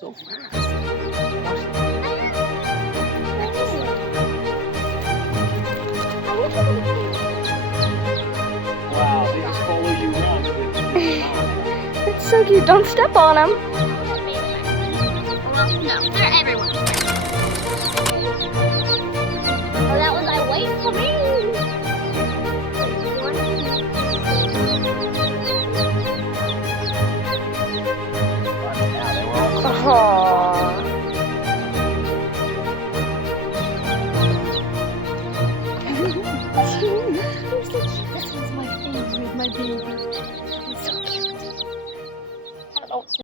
So fast. Wow, they just follow you around. It's so cute. Don't step on them. Well, no, they're everywhere. Oh, that was I wait for me. Yeah, they were all Aww. This one's my favorite, my baby. He's so cute. I don't know.